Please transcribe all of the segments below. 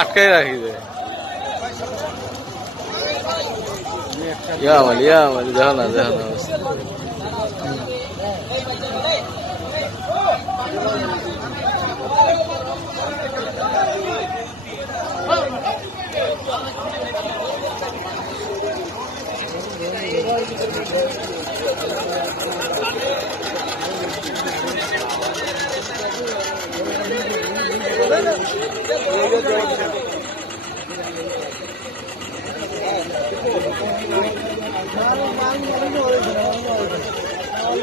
আটকাই রাখি দে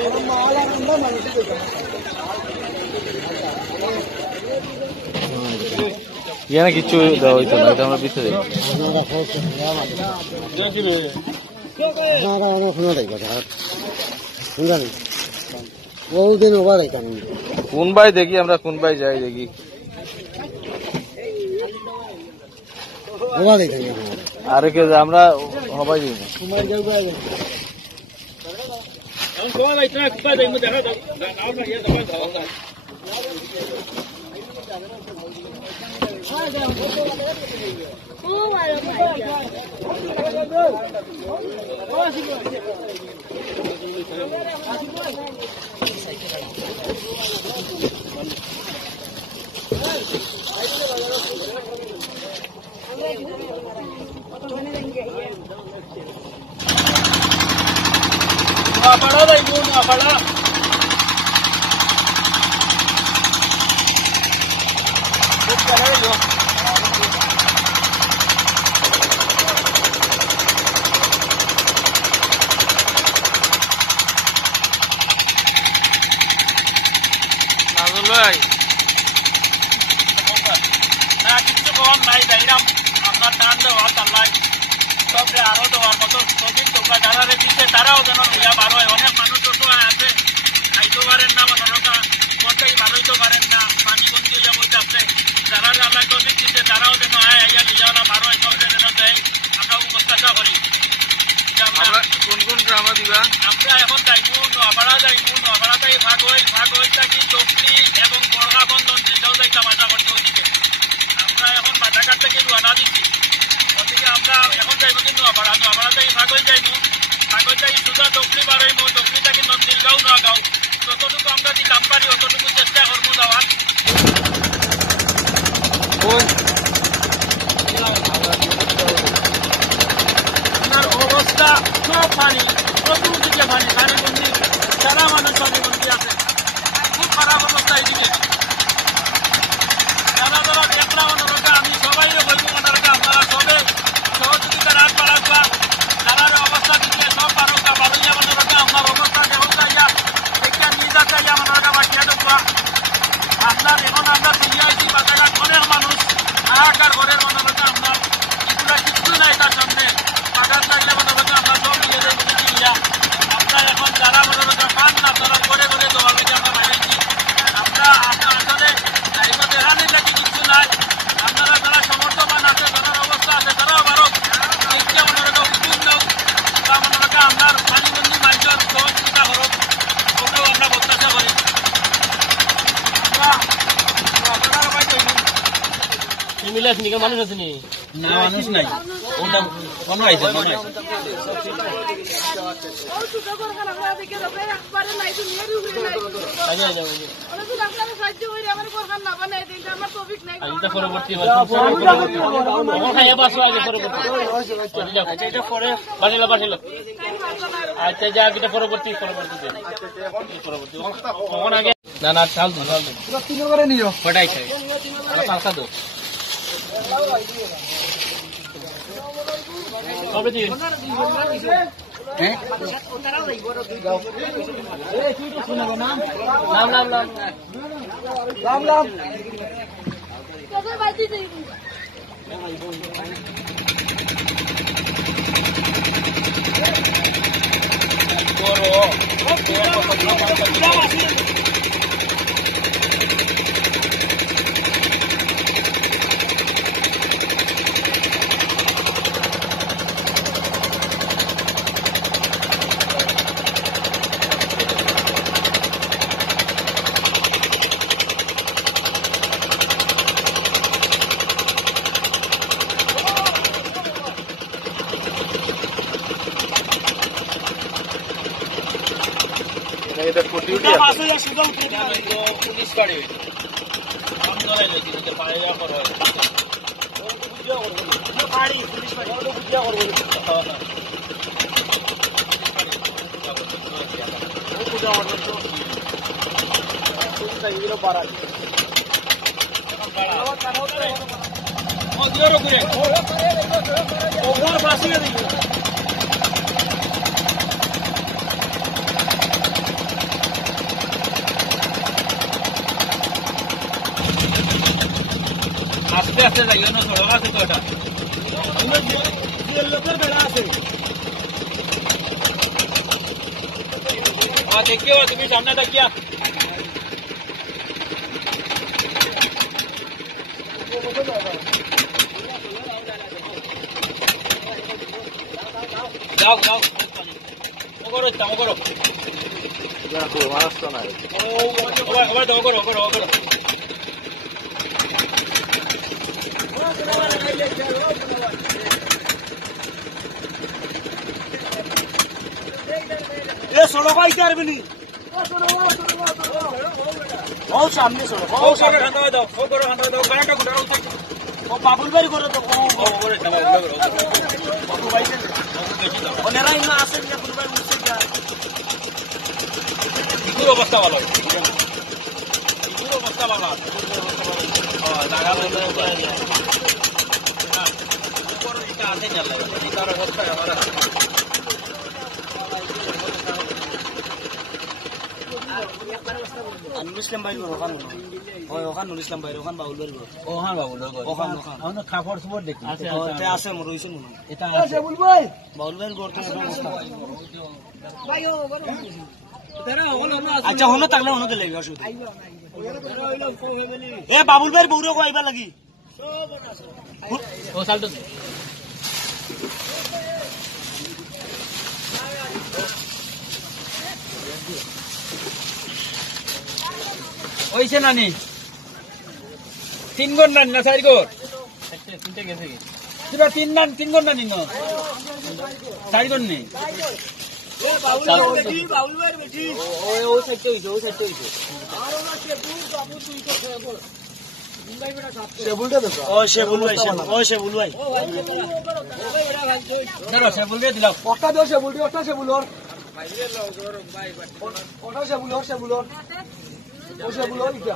দেখো না ইয়ানা কিছু দেওয়া হইতো না, এটা আমরা পিছিয়ে কোন ভাই দেখি, আমরা কোন ভাই যাই দেখি আরে কে আমরা সবাই দিই তারাও যেন মিলা বার হয়। অনেক মানুষ আছে খাইতে পারেন না, কোনটাই ভালোইতে পারেন না, পানি বন্ধ হইয়া বলতে যারা আল্লাহ তৌফিক দিচ্ছে তারাও যেন আইয়া লিয়াওয়ালা বার হয়, সব যেন দেয়, আমরা উপস্থাপনা করি। কোন কোন গ্রামে দিবা? আমরা এখন যাইমু নোয়াপাড়া, নোয়াপাড়াতেই ভাগ হই থাকি টপলি এবং বর্গা বন্ধন যেটাও যাইতাম আশা করছি। ওইদিকে আমরা এখন বাজারঘাট থেকে রওনা দিচ্ছি, ওদিকে আমরা এখন যাইবো কিন্তু নোয়াপাড়াতেই ভাগ হয়ে যাইমু। সুদা টপলি বার হইব, টপলি থাকি নন্দীরগাঁও নোয়াগাঁও, যতটুকু আমরা দিতাম পারি অতটুকু চেষ্টা করবো যাওয়ার। অবস্থা সব পানি, চতুর্দিকে পানি, পানিবন্দি, সারা মানুষ পানিবন্দি আছে, খুব খারাপ অবস্থা। এদিকে যারা যারা দেখলাম ওনারা, আমি সবাই বলবো ওনারা আপনারা সবে সহযোগিতা রাত বাড়াবা, যারা অবস্থা দিচ্ছে সব বারোটা বারোইয়া ওনারা আমার অবস্থা কেমন চাইয়া একটা নিজা চাইয়া ওনারা বাকিয়া ঢুকবা। আপনার এখন আমরা ফিরিয়ে আসছি বাজারঘাট, অনেক মানুষ হাহাকার ঘরের ওনারা আপনার এগুলা কিছু নাই তার সামনে বাজার চাইলে ওনারা আমরা সব নিয়ে যাই ফিরিয়া। আমরা এখন যারা ওনারা পান না তারা ঘরে ঘরে দেওয়া আমরা বাইরেছি। আমরা মিলে আছে নাকি মানুষ আছে নি না মানুষ নাই ওটা কোন আইছে কোন আইছে ও ছোট করে খানা দেখে যাবে একবারে নাই তো নিয়ে উড়ে নাই আগে যাও ওরা তো ডাক্তার সাহায্য করে আমার কোরখান না বানাই দেন আমার টপিক নাই এটা পরবর্তী ওখানে খাইয়া বাসো আগে পরবর্তী আচ্ছা এটা পরে বাসিল আচ্ছা যা এটা পরবর্তী ওখানে আগে না না চাল দো পুরো তিন করে নিও পড়াইছে পালকা দো কবে দিন হ্যাঁ এই তুই তো শুনবো নাম তোকে বাজি দেই এটা কোটিউটি আছে পুলিশ গাড়ি हम तो ले लेकिन तो पाएगा पर है वो गाड़ी पुलिस गाड़ी वो बुझा और वो बुझा और तो पुलिस का 12 ओ दियो रो करे ओ वो फांसी दे আস্তে আস্তে যাইও না সরো আছে তো এটা এই লোকের বেড়া আছে आ देखिए তুমি সামনে তাকিয়া যাও যাও ওগরো ওগরো না তো মহারাষ্ট্র না ওগরো ওগরো ওগরো ওগরো ये सोलो भाई क्या अरबिनी बहुत सामने सोलो बहुत सामने हंदा दो वो करो हंदा दो गाड़ा गुड़ा वो बाबुल भाई करो तो वो करे बाबुल भाई और नेरा इन आसे ने बाबुल भाई मुझसे क्या इकुरो बस्ता वाला हां लगा लो हां ऊपर इनका आते चल रहा है इनका अवस्था है हमारा নুর ইসলাম ভাই ওখান ওই ওখান নুর ইসলাম ভাই ওখান বাউল ভাই ওখান বাউল ওখান আমরা খাবার সুবর দেখি আচ্ছা আছে মর রইছে মনে এটা আছে বাউল ভাই গর্ত ভাই ও আচ্ছা হনো তাহলে হনো দিলে অসুবিধা এ বাবুল ভাই বউরে কো আইবা লাগি ও সালটো ওইছে নানি তিন গণ নানি না চার গণ তিনটা গেছে কি তোরা তিন গণ নানি না চার গণ নেই বাউল ভাই বেটি ও সাইডে হইছে আরো না বাবু তুই তো শেবুলটা দেখো ও শেবুল ভাই ও ভাই ধরো শেবুল দিয়ে দিলাম ওটা দাও শেবুল ওটা শেবুলর ওটা শেবুলর ও শেবুলর কি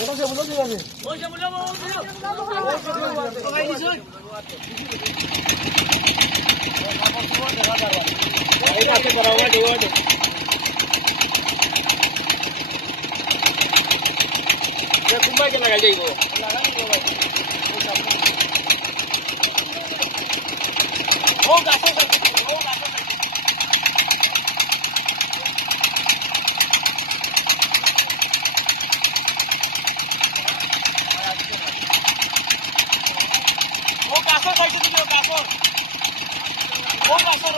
ওটা শেবুলর ঠিক আছে ও শেবুলর ভাই দিছ এই কাছে করাওয়া দেওয়া ये कुंभा के लगा जाइए होगा वो कासर साइड से दियो कासर वो कासर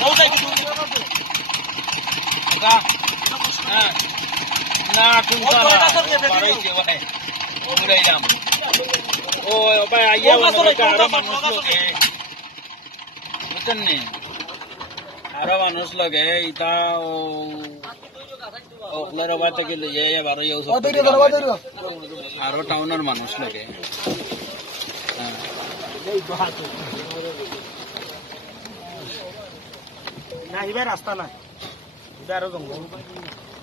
वो साइड का हां না কোনটা বাড়াইছে ভাই মুড়াইলাম ও ভাই আইয়া আরো মানুষ লাগে বুঝছেন নি আরো মানুষ লাগে এটা ওগুলোর আবার থেকে লিয়ে বারো আরো টাউনের মানুষ লাগে না এবার রাস্তা নাই এটা আরো জঙ্গল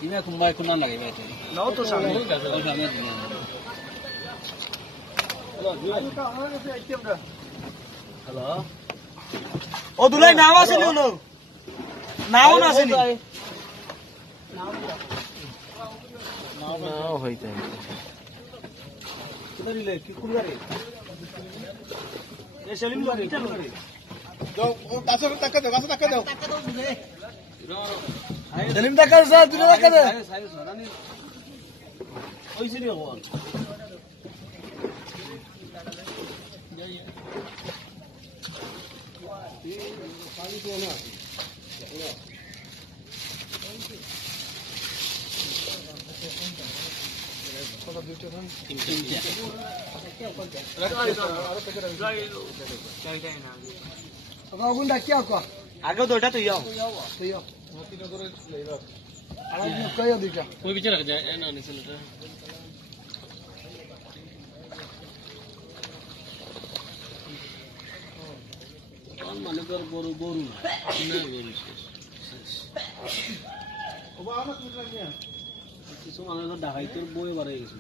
ইনা কোনবাই কোনা লাগে ভাই নাও তো সামনে হ্যালো ও দুলাই নাও আছে নি নাও না আছে নি নাও হইতে কিদারিলে কি কুলগারে এ সেলিম গারে এটা গারে যাও ও কাছে টাকা দাও সেলিম টাকা দাও দুটো টাকা দে ওইছে নি কোন আগে দুইটা তুই যাও ওই বিচার রাখা যায় না নিচেটা মানে তোর গরু গরু না গরু কিছু মানুষ ডাকাইতের বই বাড়াই গেছে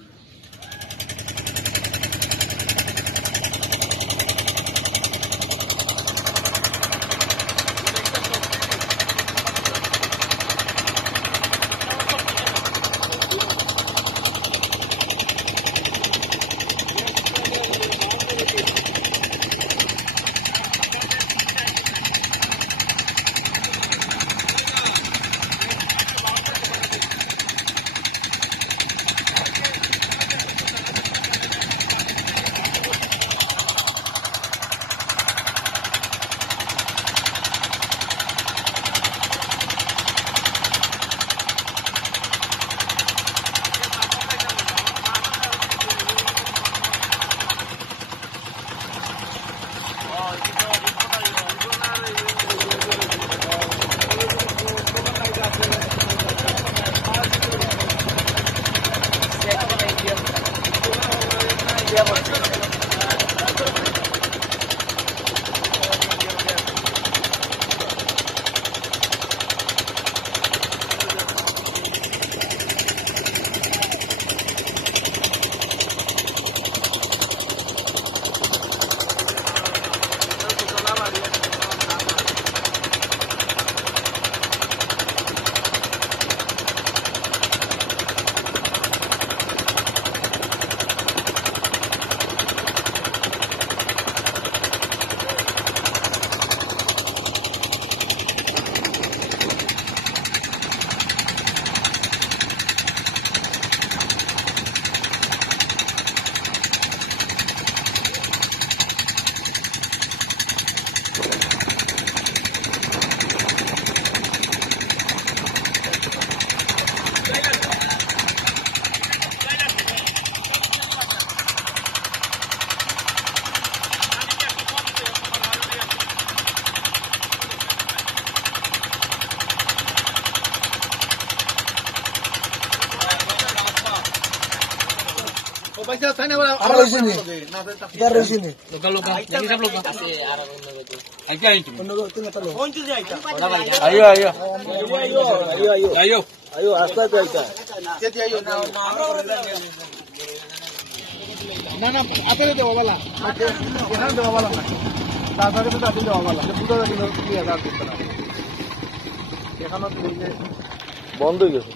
বন্ধ হয়ে গেছে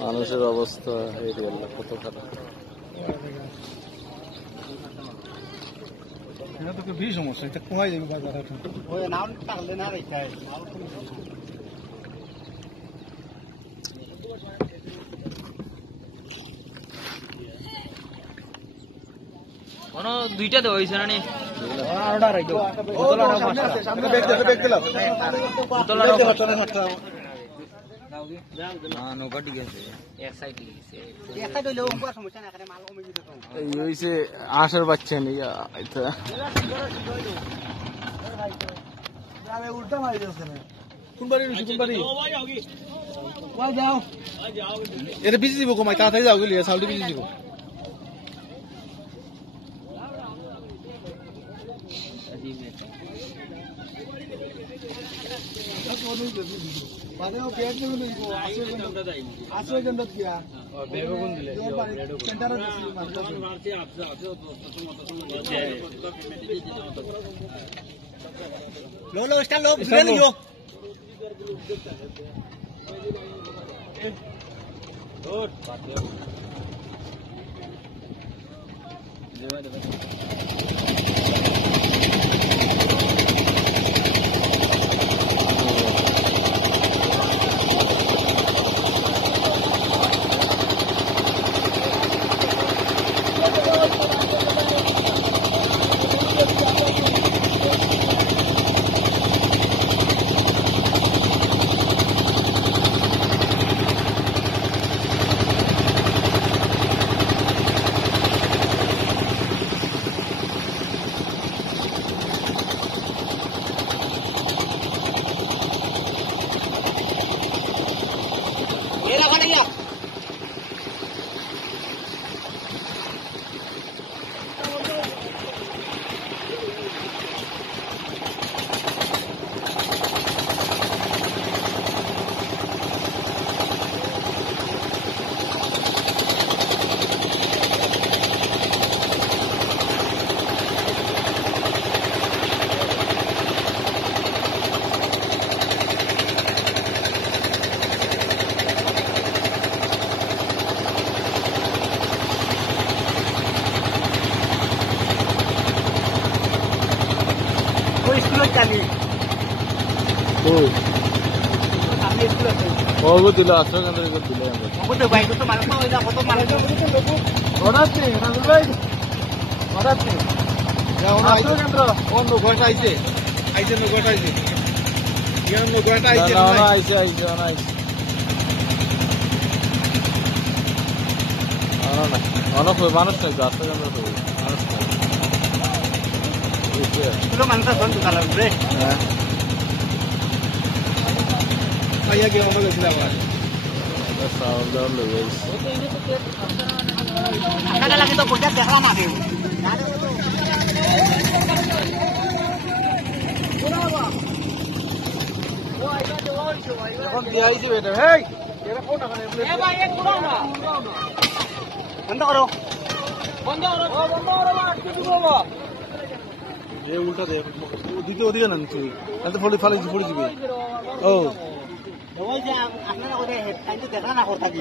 মানুষের অবস্থা কত খারাপ সমস্যা এটা কোথায় যাবে দুইটা তো হয়েছে না আসার পাচ্ছেন উল্টা মারি যাচ্ছে না কোন বাড়ি কোন বাড়ি যাও এটা বিজি দিব কমাই তাড়াতাড়ি যাও গেলি সাউন্ড বিজি দিব মানে ও পেট में नहीं को आश्रय के अंदर किया और बेगो कौन दिले सेंटर में मारते आपसे लो स्टार लो ले लियो और वो दिला आश्रय के अंदर दिला वो तो भाई को तो मालूम है ना फोटो मालूम है औरत से राहुल भाई औरत से या आश्रय के अंदर कौन लोग गोटा आइसे लोग गोटा आइसे ये लोग गोटा आइसे ना आइसे ना कोई मानुष नहीं आश्रय के अंदर कोई मानुष नहीं तो मानता कौन तो काला रे आया के हम लोग लगा बस सावधान लो गाइस आका लगे तो पूजा देखला मारे वो आएगा जो आएगा कौन दिया इसी बेटा हे तेरा फोन ना ए भाई एक बुलाओ ना बंद करो बात क्यों बोलो ये उल्टा दे दिखे ओदिके ना नीचे अंदर फोड़ी फाली फोड़ी जीबे ओ ওই যে আপনারা ওরে টাইমটা দেখা না করতে কি